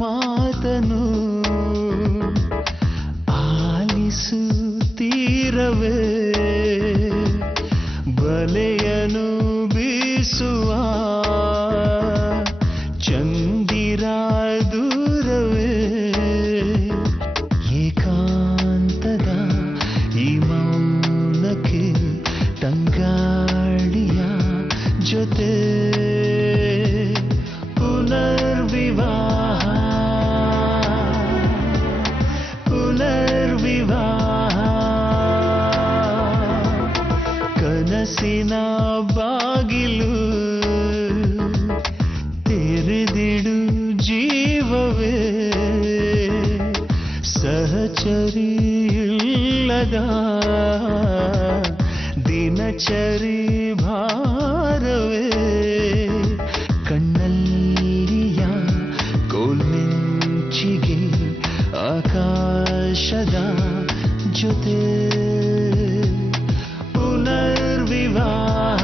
ಮಾತನು ಆಲಿಸುತ್ತೀರವೇ ಬಲೆಯನು ಬೀಸುವ ಚಂದಿರ ದೂರವೇ ಏಕಾಂತದ ಈ ಮೌನಕ್ಕೆ ತಂಗಾಳಿಯ ಜೊತೆ ಪುನರ್ವಿವಾಹ ಕನಸಿನ ಬಾಗಿಲು ತೆರೆದಿಡು ಜೀವವೇ ಸಹಚರಿಯಿಲ್ಲದ ದಿನಚರಿ ಭಾರವೇ ಕಣ್ಣಲ್ಲಿಯ ಕೋಲ್ಮಿಂಚಿಗೆ ಆಕಾಶದ ಜೊತೆ ಪುನರ್ವಿವಾಹ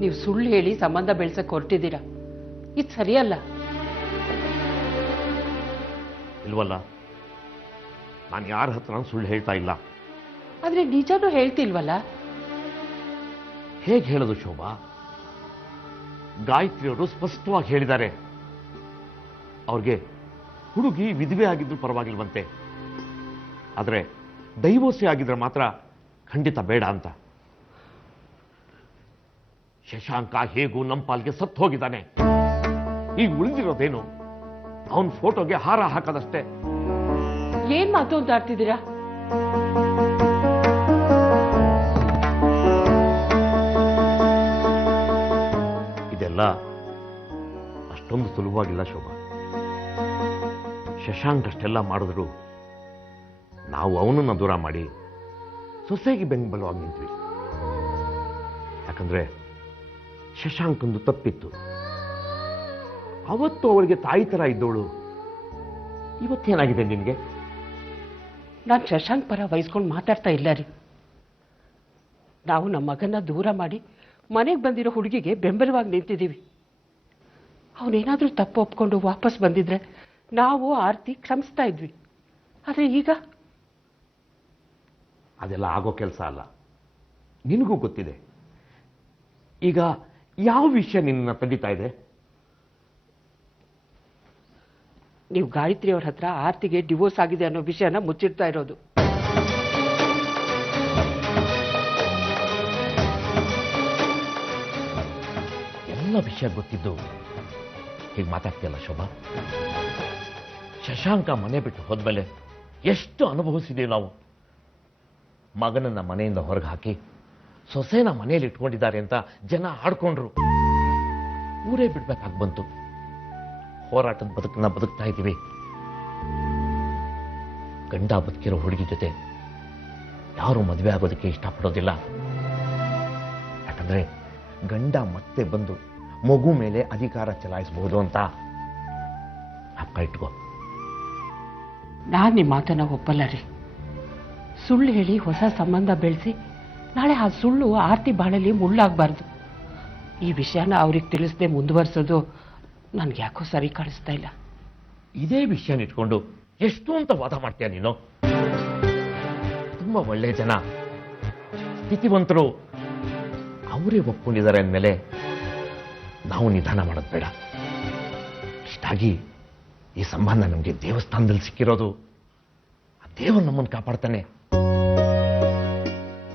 ನೀವು ಸುಳ್ಳು ಹೇಳಿ ಸಂಬಂಧ ಬೆಳೆಸಕ್ಕೆ ಹೊರಟಿದ್ದೀರಾ, ಇದು ಸರಿಯಲ್ಲ. ಇಲ್ವಲ್ಲ, ನಾನು ಯಾರ ಹತ್ರ ಸುಳ್ಳು ಹೇಳ್ತಾ ಇಲ್ಲ. ಆದ್ರೆ ನಿಜನೂ ಹೇಳ್ತಿಲ್ವಲ್ಲ. ಹೇಗೆ ಹೇಳೋದು ಶೋಭಾ? ಗಾಯತ್ರಿಯವರು ಸ್ಪಷ್ಟವಾಗಿ ಹೇಳಿದ್ದಾರೆ, ಅವ್ರಿಗೆ ಹುಡುಗಿ ವಿಧವೆ ಆಗಿದ್ರು ಪರವಾಗಿಲ್ವಂತೆ, ಆದ್ರೆ ಡೈವೋರ್ಸಿ ಆಗಿದ್ರೆ ಮಾತ್ರ ಖಂಡಿತ ಬೇಡ ಅಂತ. ಶಶಾಂಕ ಹೇಗೂ ನಮ್ಮ ಪಾಲ್ಗೆ ಸತ್ತು ಹೋಗಿದ್ದಾನೆ. ಈಗ ಉಳಿದಿರೋದೇನು? ಅವನ ಫೋಟೋಗೆ ಹಾರ ಹಾಕೋದಷ್ಟೇ. ಏನ್ ಮಾತು ಅಂತ ಆಡ್ತಿದ್ದೀರಾ? ಇದೆಲ್ಲ ಅಷ್ಟೊಂದು ಸುಲಭವಾಗಿಲ್ಲ ಶೋಭಾ. ಶಶಾಂಕ್ ಅಷ್ಟೆಲ್ಲ ಮಾಡಿದ್ರು ನಾವು ಅವನನ್ನ ದೂರ ಮಾಡಿ ಸೊಸೆಗೆ ಬೆಂಬಲವಾಗಿ ನಿಂತ್ವಿ. ಯಾಕಂದ್ರೆ ಶಶಾಂಕಂದು ತಪ್ಪಿತ್ತು. ಅವತ್ತು ಅವಳಿಗೆ ತಾಯಿ ತರ ಇದ್ದವಳು ಇವತ್ತೇನಾಗಿದೆ ನಿನ್ಗೆ? ನಾನು ಶಶಾಂಕ್ ಪರ ವಹಿಸ್ಕೊಂಡು ಮಾತಾಡ್ತಾ ಇಲ್ಲ ರೀ. ನಾವು ನಮ್ಮ ಮಗನ ದೂರ ಮಾಡಿ ಮನೆಗೆ ಬಂದಿರೋ ಹುಡುಗಿಗೆ ಬೆಂಬಲವಾಗಿ ನಿಂತಿದ್ದೀವಿ. ಅವನೇನಾದ್ರೂ ತಪ್ಪು ಒಪ್ಕೊಂಡು ವಾಪಸ್ ಬಂದಿದ್ರೆ ನಾವು ಆರ್ತಿ ಕ್ಷಮಿಸ್ತಾ ಇದ್ವಿ. ಆದರೆ ಈಗ ಅದೆಲ್ಲ ಆಗೋ ಕೆಲಸ ಅಲ್ಲ, ನಿನಗೂ ಗೊತ್ತಿದೆ. ಈಗ ಯಾವ ವಿಷಯ ನಿನ್ನ ತಡೀತಾ ಇದೆ? ನೀವು ಗಾಯತ್ರಿ ಅವ್ರ ಹತ್ರ ಆರ್ತಿಗೆ ಡಿವೋರ್ಸ್ ಆಗಿದೆ ಅನ್ನೋ ವಿಷಯನ ಮುಚ್ಚಿಡ್ತಾ ಇರೋದು. ಎಲ್ಲ ವಿಷಯ ಗೊತ್ತಿದ್ದು ಹೀಗೆ ಮಾತಾಡ್ತೀಯಲ್ಲ ಶೋಭಾ. ಶಶಾಂಕ ಮನೆ ಬಿಟ್ಟು ಹೋದ್ಮೇಲೆ ಎಷ್ಟು ಅನುಭವಿಸಿದೀವಿ ನಾವು. ಮಗನನ್ನ ಮನೆಯಿಂದ ಹೊರಗೆ ಹಾಕಿ ಸೊಸೆನ ಮನೆಯಲ್ಲಿ ಇಟ್ಕೊಂಡಿದ್ದಾರೆ ಅಂತ ಜನ ಆಡ್ಕೊಂಡ್ರು. ಊರೇ ಬಿಡ್ಬೇಕಾಗಿ ಬಂತು. ಹೋರಾಟದ ಬದುಕನ್ನ ಬದುಕ್ತಾ ಇದ್ದೀವಿ. ಗಂಡ ಬದುಕಿರೋ ಹುಡುಗಿ ಜೊತೆ ಯಾರು ಮದುವೆ ಆಗೋದಕ್ಕೆ ಇಷ್ಟಪಡೋದಿಲ್ಲ. ಯಾಕಂದ್ರೆ ಗಂಡ ಮತ್ತೆ ಬಂದು ಮಗು ಮೇಲೆ ಅಧಿಕಾರ ಚಲಾಯಿಸಬಹುದು ಅಂತ ಅಪ್ಪ ಇಟ್ಕೋ. ನಾನು ನಿಮ್ಮ ಮಾತನ್ನ ಒಪ್ಪಲ್ಲ ರೀ. ಸುಳ್ಳು ಹೇಳಿ ಹೊಸ ಸಂಬಂಧ ಬೆಳೆಸಿ ನಾಳೆ ಆ ಸುಳ್ಳು ಆರ್ತಿ ಬಾಳಲ್ಲಿ ಮುಳ್ಳಾಗಬಾರ್ದು. ಈ ವಿಷಯನ ಅವ್ರಿಗೆ ತಿಳಿಸದೆ ಮುಂದುವರಿಸೋದು ನನ್ಗೆ ಯಾಕೋ ಸರಿ ಕಾಣಿಸ್ತಾ ಇಲ್ಲ. ಇದೇ ವಿಷಯನ ಇಟ್ಕೊಂಡು ಎಷ್ಟು ಅಂತ ವಾದ ಮಾಡ್ತೀಯ ನೀನು? ತುಂಬಾ ಒಳ್ಳೆ ಜನ, ಸ್ಥಿತಿವಂತರು, ಅವರೇ ಒಪ್ಕೊಂಡಿದ್ದಾರೆ ಅಂದಮೇಲೆ ನಾವು ನಿಧಾನ ಮಾಡೋದು ಬೇಡ. ಇಷ್ಟಾಗಿ ಈ ಸಂಬಂಧ ನಮಗೆ ದೇವಸ್ಥಾನದಲ್ಲಿ ಸಿಕ್ಕಿರೋದು. ಆ ದೇವರು ನಮ್ಮನ್ನು ಕಾಪಾಡ್ತಾನೆ.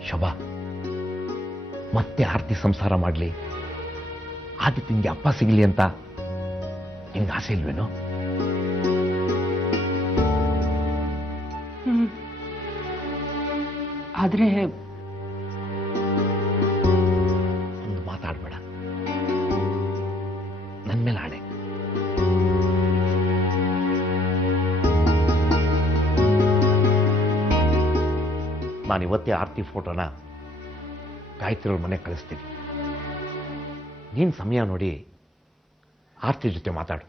ಶೋಭಾ, ಮತ್ತೆ ಆರ್ತಿ ಸಂಸಾರ ಮಾಡಲಿ, ಆದಿತ್ಯನಿಗೆ ಅಪ್ಪ ಸಿಗಲಿ ಅಂತ ನಿಂಗೆ ಆಸೆ ಇಲ್ವೇನೋ? ಆದ್ರೆ ಒಂದು ಮಾತಾಡ್ಬೇಡ, ನನ್ನ ಮೇಲೆ ಆಣೆ. ನಾನು ಇವತ್ತೇ ಆರ್ತಿ ಫೋಟೋನ ಗಾಯತ್ರಿಯವ್ರ ಮನೆಗೆ ಕಳಿಸ್ತೀನಿ. ನೀನು ಸಮಯ ನೋಡಿ ಆರ್ತಿ ಜೊತೆ ಮಾತಾಡು.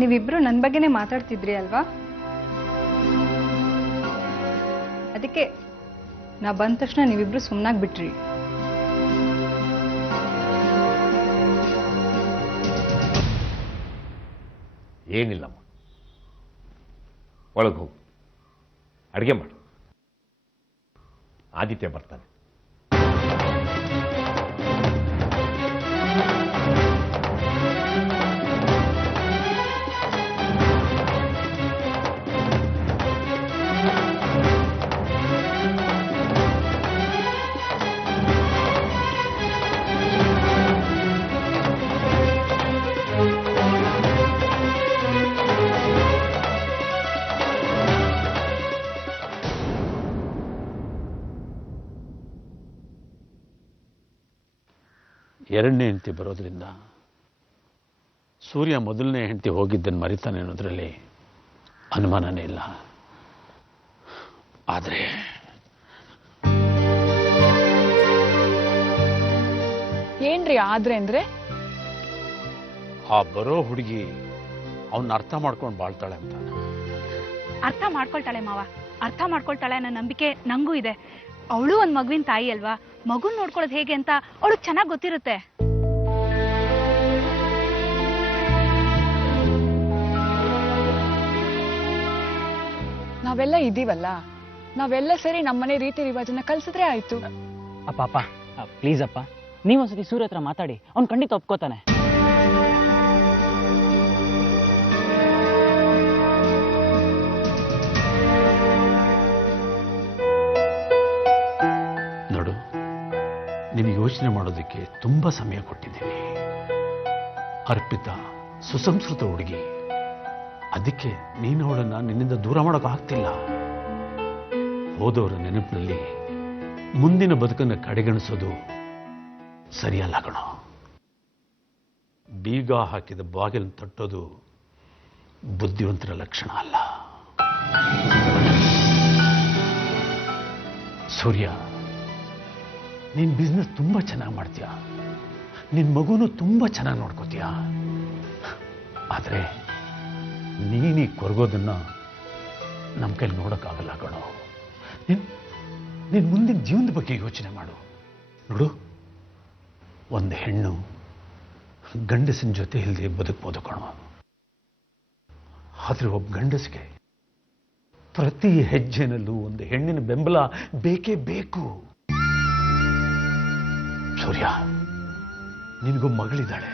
ನೀವಿಬ್ರು ನನ್ನ ಬಗ್ಗೆನೇ ಮಾತಾಡ್ತಿದ್ರಿ ಅಲ್ವಾ? ಅದಕ್ಕೆ ನಾ ಬಂದ ತಕ್ಷಣ ನೀವಿಬ್ರು ಸುಮ್ಮನಾಗಿ ಬಿಟ್ರಿ. ಏನಿಲ್ಲಮ್ಮ, ಒಳಗೆ ಹೋಗು, ಅಡುಗೆ ಮಾಡು, ಆದಿತ್ಯ ಬರ್ತಾನೆ. ಎರಡನೇ ಹೆಂಡತಿ ಬರೋದ್ರಿಂದ ಸೂರ್ಯ ಮೊದಲನೇ ಹೆಂಡತಿ ಹೋಗಿದ್ದನ್ನು ಮರಿತಾನೆ ಅನ್ನೋದ್ರಲ್ಲಿ ಅನುಮಾನನೇ ಇಲ್ಲ. ಆದರೆ ಏನ್ರಿ ಆದ್ರೆ ಅಂದ್ರೆ ಆ ಬರೋ ಹುಡುಗಿ ಅವನ್ನ ಅರ್ಥ ಮಾಡ್ಕೊಂಡು ಬಾಳ್ತಾಳೆ ಅಂತ. ಅರ್ಥ ಮಾಡ್ಕೊಳ್ತಾಳೆ ಮಾವ, ಅರ್ಥ ಮಾಡ್ಕೊಳ್ತಾಳೆ ಅನ್ನೋ ನಂಬಿಕೆ ನಂಗೂ ಇದೆ. ಅವಳು ಒಂದು ಮಗುವಿನ ತಾಯಿ ಅಲ್ವಾ, ಮಗುನ್ ನೋಡ್ಕೊಳ್ಳೋದು ಹೇಗೆ ಅಂತ ಅವಳು ಚೆನ್ನಾಗಿ ಗೊತ್ತಿರುತ್ತೆ. ನಾವೆಲ್ಲ ಇದೀವಲ್ಲ, ನಾವೆಲ್ಲ ಸೇರಿ ನಮ್ಮನೆ ರೀತಿ ರಿವಾಜನ್ನ ಕಲ್ಸಿದ್ರೆ ಆಯ್ತು. ಅಪ್ಪ ಪ್ಲೀಸ್ ಅಪ್ಪ, ನೀವೊಂದ್ಸತಿ ಸೂರ್ಯ ಹತ್ರ ಮಾತಾಡಿ, ಅವ್ನು ಖಂಡಿತ ಒಪ್ಕೋತಾನೆ. ನೋಡು, ನಿನಗೆ ಯೋಚನೆ ಮಾಡೋದಕ್ಕೆ ತುಂಬ ಸಮಯ ಕೊಟ್ಟಿದ್ದೀನಿ. ಅರ್ಪಿತಾ ಸುಸಂಸ್ಕೃತ ಹುಡುಗಿ, ಅದಕ್ಕೆ ನೀನು ಅವಳನ್ನು ನಿನ್ನಿಂದ ದೂರ ಮಾಡೋಕ್ಕಾಗ್ತಿಲ್ಲ. ಹೋದವರ ನೆನಪಿನಲ್ಲಿ ಮುಂದಿನ ಬದುಕನ್ನು ಕಡೆಗಣಿಸೋದು ಸರಿಯಲ್ಲ ಕಣೋ. ಬೀಗ ಹಾಕಿದ ಬಾಗಿಲನ್ನು ತಟ್ಟೋದು ಬುದ್ಧಿವಂತರ ಲಕ್ಷಣ ಅಲ್ಲ. ಸೂರ್ಯ, ನೀನು ಬಿಸ್ನೆಸ್ ತುಂಬ ಚೆನ್ನಾಗಿ ಮಾಡ್ತೀಯ, ನಿನ್ನ ಮಗುನೂ ತುಂಬ ಚೆನ್ನಾಗಿ ನೋಡ್ಕೋತೀಯ. ಆದರೆ ನೀನು ಕೊರಗೋದನ್ನ ನಮ್ಮ ಕೈಲಿ ನೋಡೋಕ್ಕಾಗಲ್ಲ ಕಣೋ. ನೀನು ಮುಂದಿನ ಜೀವನದ ಬಗ್ಗೆ ಯೋಚನೆ ಮಾಡು. ನೋಡು, ಒಂದು ಹೆಣ್ಣು ಗಂಡಸಿನ ಜೊತೆ ಇಲ್ಲದೆ ಬದುಕ್ಬೋದು ಕಣೋ. ಆದರೆ ಒಬ್ಬ ಗಂಡಸಿಗೆ ಪ್ರತಿ ಹೆಜ್ಜೆನಲ್ಲೂ ಒಂದು ಹೆಣ್ಣಿನ ಬೆಂಬಲ ಬೇಕೇ ಬೇಕು. ಸೂರ್ಯ, ನಿನಗೂ ಮಗಳಿದ್ದಾಳೆ,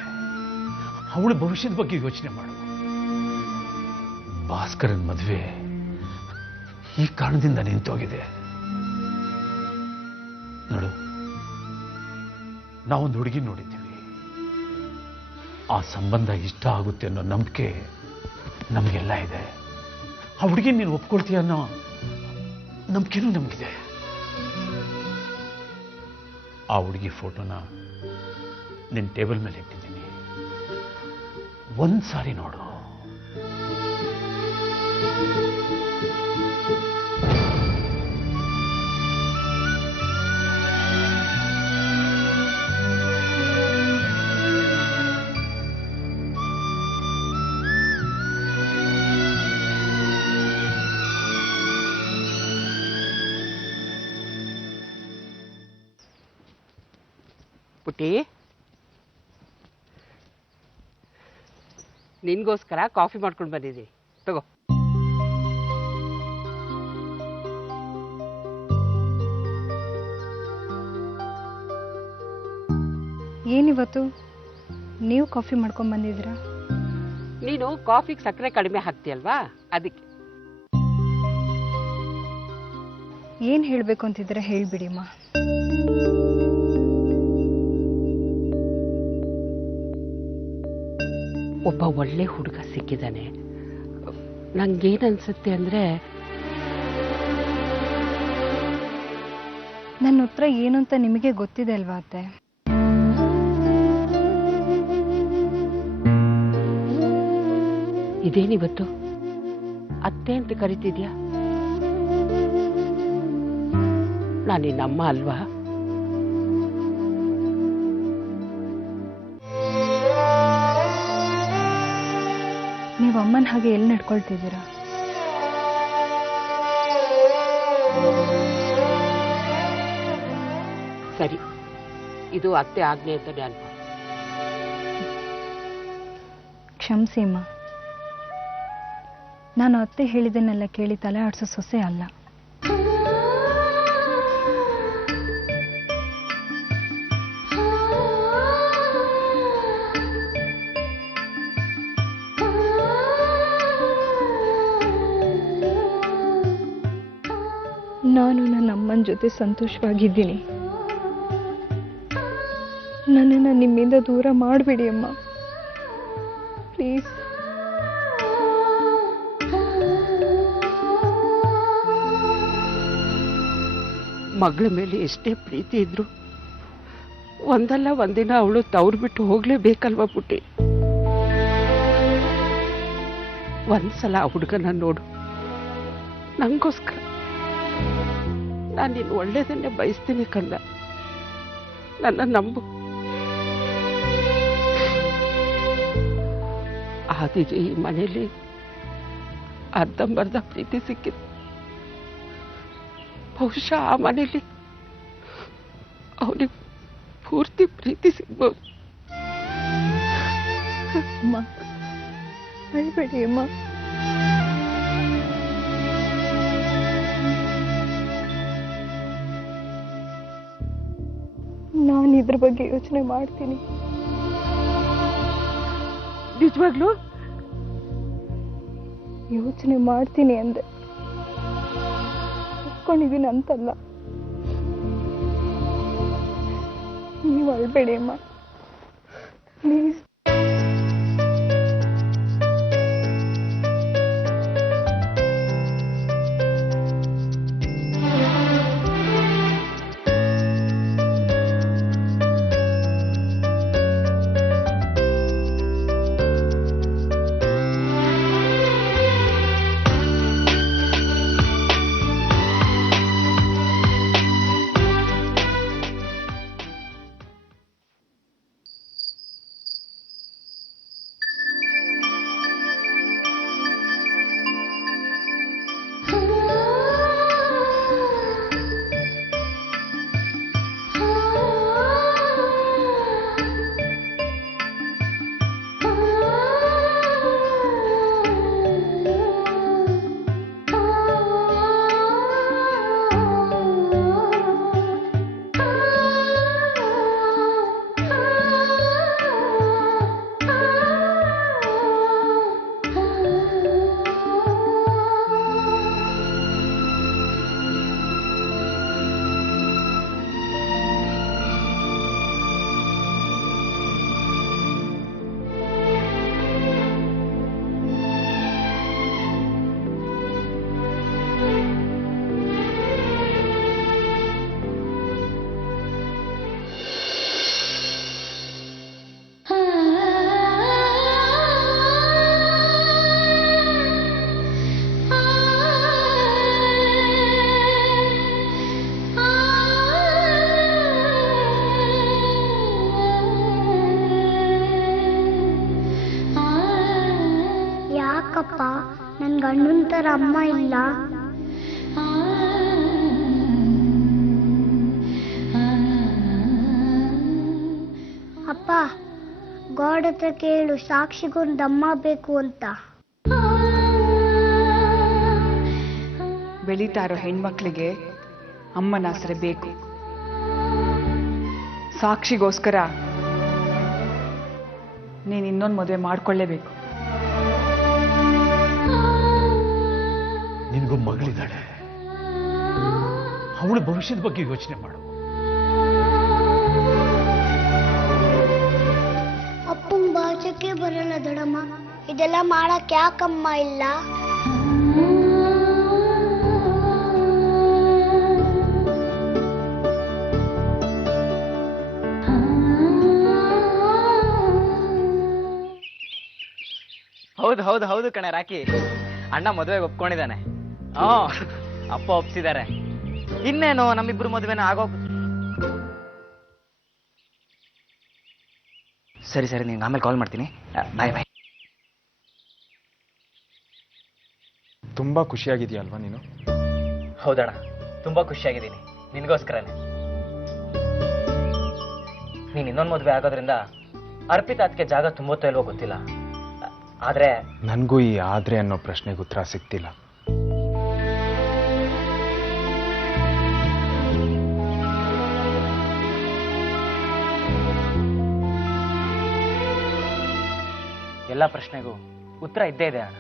ಅವಳ ಭವಿಷ್ಯದ ಬಗ್ಗೆ ಯೋಚನೆ ಮಾಡು. ಭಾಸ್ಕರನ್ ಮದುವೆ ಈ ಕಾರಣದಿಂದ ನಿಂತೋಗಿದೆ. ನೋಡು, ನಾವೊಂದು ಹುಡುಗಿ ನೋಡಿದ್ದೀವಿ, ಆ ಸಂಬಂಧ ಇಷ್ಟ ಆಗುತ್ತೆ ಅನ್ನೋ ನಂಬಿಕೆ ನಮಗೆಲ್ಲ ಇದೆ. ಆ ಹುಡುಗಿ ನೀನು ಒಪ್ಕೊಳ್ತೀಯ ಅನ್ನೋ ನಂಬಿಕೆನೂ ನಮಗಿದೆ. ಆ ಹುಡುಗಿ ಫೋಟೋನ ನಿನ್ನ ಟೇಬಲ್ ಮೇಲೆ ಇಟ್ಟಿದ್ದೀನಿ, ಒಂದ್ಸಾರಿ ನೋಡು. ಪುಟ್ಟಿ, ನಿನ್ಗೋಸ್ಕರ ಕಾಫಿ ಮಾಡ್ಕೊಂಡು ಬಂದಿದ್ದೀನಿ, ತಗೋ. ಏನಿವತ್ತು ನೀವು ಕಾಫಿ ಮಾಡ್ಕೊಂಡು ಬಂದಿದ್ದೀರಾ? ನೀನು ಕಾಫಿಗೆ ಸಕ್ಕರೆ ಕಡಿಮೆ ಹಾಕ್ತೀಯಲ್ವಾ, ಅದಕ್ಕೆ. ಏನು ಹೇಳಬೇಕು ಅಂತಿದ್ರೆ ಹೇಳ್ಬಿಡಿಮ್ಮ. ಒಬ್ಬ ಒಳ್ಳೆ ಹುಡುಗ ಸಿಕ್ಕಿದ್ದಾನೆ. ನಂಗೇನು ಅನ್ಸುತ್ತೆ ಅಂದರೆ, ನನ್ನ ಉತ್ತರ ಏನು ಅಂತ ನಿಮಗೆ ಗೊತ್ತಿದೆ ಅಲ್ವಾ ಅತ್ತೆ? ಇದೇನಿವತ್ತು ಅತ್ತೆ ಅಂತ ಕರಿತಿದ್ಯಾ? ನಾನು ನಿನ್ನಮ್ಮ ಅಲ್ವಾ? ನೀವು ಅಮ್ಮನ ಹಾಗೆ ಎಲ್ಲಿ ನಡ್ಕೊಳ್ತಿದ್ದೀರಾ? ಸರಿ, ಇದು ಅತ್ತೆ ಆಜ್ಞೆ ಅಂತಾನೆ ಅಲ್ವಾ? ಕ್ಷಮಿಸಿ ಅಮ್ಮ, ನಾನು ಅತ್ತೆ ಹೇಳಿದ್ದನ್ನೆಲ್ಲ ಕೇಳಿ ತಲೆ ಆಡಿಸೋ ಸೊಸೆ ಅಲ್ಲ. ನಾನು ನನ್ನ ಅಮ್ಮನ ಜೊತೆ ಸಂತೋಷವಾಗಿದ್ದೀನಿ. ನನ್ನನ್ನು ನಿಮ್ಮಿಂದ ದೂರ ಮಾಡಬೇಡಿ ಅಮ್ಮ, ಪ್ಲೀಸ್. ಮಗಳ ಮೇಲೆ ಎಷ್ಟೇ ಪ್ರೀತಿ ಇದ್ರು ಒಂದಲ್ಲ ಒಂದಿನ ಅವಳು ತವ್ರು ಬಿಟ್ಟು ಹೋಗ್ಲೇಬೇಕಲ್ವಾ ಪುಟ್ಟಿ? ಒಂದ್ಸಲ ಆ ಹುಡುಗನ ನೋಡು, ನಂಗೋಸ್ಕರ. ನಾನು ನಿನ್ನ ಒಳ್ಳೇದನ್ನೇ ಬಯಸ್ತೀನಿ ಕಂದ, ನನ್ನ ನಂಬು. ಆದಿಗೆ ಈ ಮನೆಯಲ್ಲಿ ಅರ್ಧಂಬರ್ಧ ಪ್ರೀತಿ ಸಿಕ್ಕಿದೆ. ಬಹುಶಃ ಆ ಮನೆಯಲ್ಲಿ ಅವನಿಗೆ ಪೂರ್ತಿ ಪ್ರೀತಿ ಸಿಗ್ಬೋದು. ಅಮ್ಮ ಅಳ್ಬೇಡಿ ಅಮ್ಮ. ನಾನು ಇದ್ರ ಬಗ್ಗೆ ಯೋಚನೆ ಮಾಡ್ತೀನಿ. ನಿಜವಾಗ್ಲೂ ಯೋಚನೆ ಮಾಡ್ತೀನಿ ಅಂದೆ, ಒಪ್ಕೊಂಡಿದ್ದೀನಿ ಅಂತಲ್ಲ. ನೀವು ಅಳ್ಬೇಡಿ ಅಮ್ಮ, ಪ್ಲೀಸ್. ಯಾಕಪ್ಪ ನನ್ನ ಗಂಡನ ಥರ ಅಮ್ಮ ಇಲ್ಲ? ಅಪ್ಪ, ಗಾಡ್ ಹತ್ರ ಕೇಳು, ಸಾಕ್ಷಿಗೊಂದಮ್ಮ ಬೇಕು ಅಂತ. ಬೆಳೀತಾ ಇರೋ ಹೆಣ್ಮಕ್ಳಿಗೆ ಅಮ್ಮನ ಆಸರೆ ಬೇಕು. ಸಾಕ್ಷಿಗೋಸ್ಕರ ನೀನು ಇನ್ನೊಂದು ಮದುವೆ ಮಾಡ್ಕೊಳ್ಳೇಬೇಕು. ನಿನಗೂ ಮಗಳಿದ್ದಾಳೆ, ಅವಳ ಭವಿಷ್ಯದ ಬಗ್ಗೆ ಯೋಚನೆ ಮಾಡು. ಅಪ್ಪಂಗೆ ಭಾಷೆಗೆ ಬರಲ್ಲ ದೊಡಮ್ಮ, ಇದೆಲ್ಲ ಮಾಡಕ್ ಯಾಕಮ್ಮ ಇಲ್ಲ? ಹೌದು ಹೌದು ಹೌದು ಕಣೆ ರಾಕಿ, ಅಣ್ಣ ಮದುವೆಗೆ ಒಪ್ಕೊಂಡಿದ್ದಾನೆ. ಅಪ್ಪ ಒಪ್ಸಿದ್ದಾರೆ. ಇನ್ನೇನು ನಮ್ಮಿಬ್ರು ಮದುವೆನ ಆಗೋಗ್. ಸರಿ ಸರಿ, ನಿಂಗೆ ಆಮೇಲೆ ಕಾಲ್ ಮಾಡ್ತೀನಿ. ಬಾಯ್ ಬಾಯ್. ತುಂಬಾ ಖುಷಿಯಾಗಿದೆಯಲ್ವಾ ನೀನು? ಹೌದಣ್ಣ, ತುಂಬಾ ಖುಷಿಯಾಗಿದ್ದೀನಿ. ನಿನಗೋಸ್ಕರನೇ. ನೀನು ಇನ್ನೊಂದು ಮದುವೆ ಆಗೋದ್ರಿಂದ ಅರ್ಪಿತಾ ಅದಕ್ಕೆ ಜಾಗ ತುಂಬುತ್ತೋ ಇಲ್ವೋ ಗೊತ್ತಿಲ್ಲ, ಆದ್ರೆ ನನಗೂ ಈ ಆದ್ರೆ ಅನ್ನೋ ಪ್ರಶ್ನೆಗೆ ಉತ್ತರ ಸಿಗ್ತಿಲ್ಲ. ಎಲ್ಲ ಪ್ರಶ್ನೆಗೂ ಉತ್ತರ ಇದ್ದೇ ಇದೆ ಅಣ್ಣ.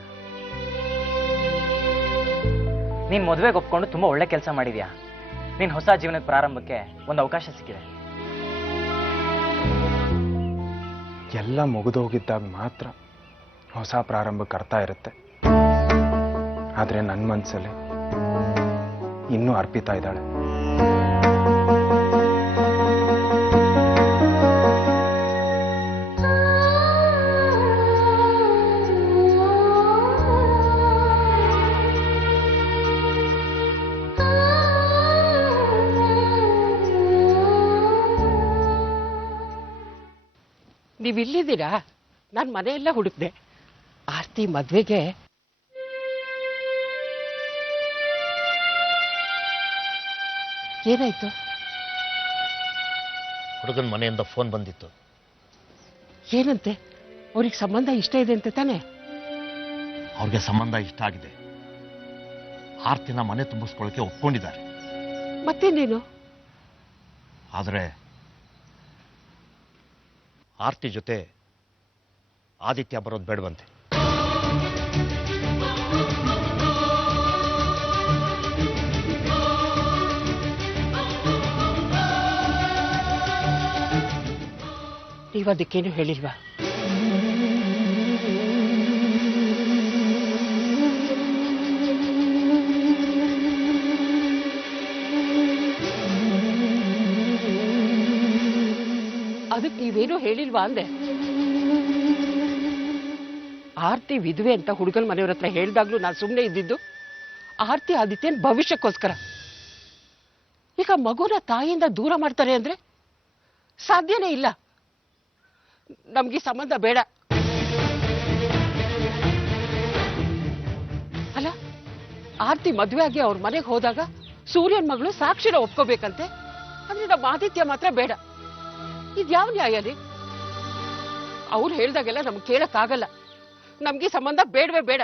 ನೀನ್ ಮದುವೆಗೆ ಒಪ್ಕೊಂಡು ತುಂಬಾ ಒಳ್ಳೆ ಕೆಲಸ ಮಾಡಿದ್ಯಾ. ನಿನ್ ಹೊಸ ಜೀವನದ ಪ್ರಾರಂಭಕ್ಕೆ ಒಂದು ಅವಕಾಶ ಸಿಕ್ಕಿದೆ. ಎಲ್ಲ ಮುಗಿದೋಗಿದ್ದಾಗ ಮಾತ್ರ ಹೊಸ ಪ್ರಾರಂಭಕ್ಕೆ ಅರ್ಥ ಇರುತ್ತೆ. ಆದರೆ ನನ್ನ ಮನಸ್ಸಲ್ಲಿ ಇನ್ನೂ ಅರ್ಪಿತಾ ಇದ್ದಾಳೆ. ನೀವಿಲ್ಲಿದ್ದೀರಾ? ನಾನು ಮನೆಯೆಲ್ಲ ಹುಡುಕ್ದೆ. ಆರ್ತಿ ಮದ್ವೆಗೆ ಏನಾಯ್ತು? ಹುಡುಗನ ಮನೆಯಿಂದ ಫೋನ್ ಬಂದಿತ್ತು. ಏನಂತೆ? ಅವ್ರಿಗೆ ಸಂಬಂಧ ಇಷ್ಟ ಇದೆ ಅಂತ ತಾನೆ? ಅವ್ರಿಗೆ ಸಂಬಂಧ ಇಷ್ಟ ಆಗಿದೆ. ಆರ್ತಿನ ಮನೆ ತುಂಬಿಸ್ಕೊಳ್ಳೋಕೆ ಒಪ್ಕೊಂಡಿದ್ದಾರೆ. ಮತ್ತೇನೇನು? ಆದರೆ ಆರ್ತಿ ಜೊತೆ ಆದಿತ್ಯ ಬರೋದು ಬೇಡವಂತೆ. ನೀವು ಅದಕ್ಕೇನು ಹೇಳಿಲ್ವಾ? ಅದಕ್ಕೆ ನೀವೇನು ಹೇಳಿಲ್ವಾ ಅಂದೆ. ಆರ್ತಿ ವಿಧವೆ ಅಂತ ಹುಡುಗನ ಮನೆಯವ್ರ ಹತ್ರ ಹೇಳ್ದಾಗ್ಲೂ ನಾನು ಸುಮ್ಮನೆ ಇದ್ದಿದ್ದು ಆರ್ತಿ ಆದಿತ್ಯನ್ ಭವಿಷ್ಯಕ್ಕೋಸ್ಕರ. ಈಗ ಮಗುನ ತಾಯಿಯಿಂದ ದೂರ ಮಾಡ್ತಾರೆ ಅಂದ್ರೆ ಸಾಧ್ಯನೇ ಇಲ್ಲ. ನಮ್ಗೆ ಸಂಬಂಧ ಬೇಡ. ಅಲ್ಲ, ಆರ್ತಿ ಮದುವೆ ಆಗಿ ಅವ್ರ ಮನೆಗೆ ಹೋದಾಗ ಸೂರ್ಯನ್ ಮಗಳು ಸಾಕ್ಷಿನ ಒಪ್ಕೋಬೇಕಂತೆ. ಅಂದ್ರೆ ನಮ್ಮ ಆದಿತ್ಯ ಮಾತ್ರ ಬೇಡ. ಇದ್ಯಾವ ನ್ಯಾಯ ರೀ? ಅವ್ರು ಹೇಳ್ದಾಗೆಲ್ಲ ನಮ್ಗೆ ಕೇಳಕ್ಕಾಗಲ್ಲ. ನಮ್ಗೆ ಸಂಬಂಧ ಬೇಡವೇ ಬೇಡ.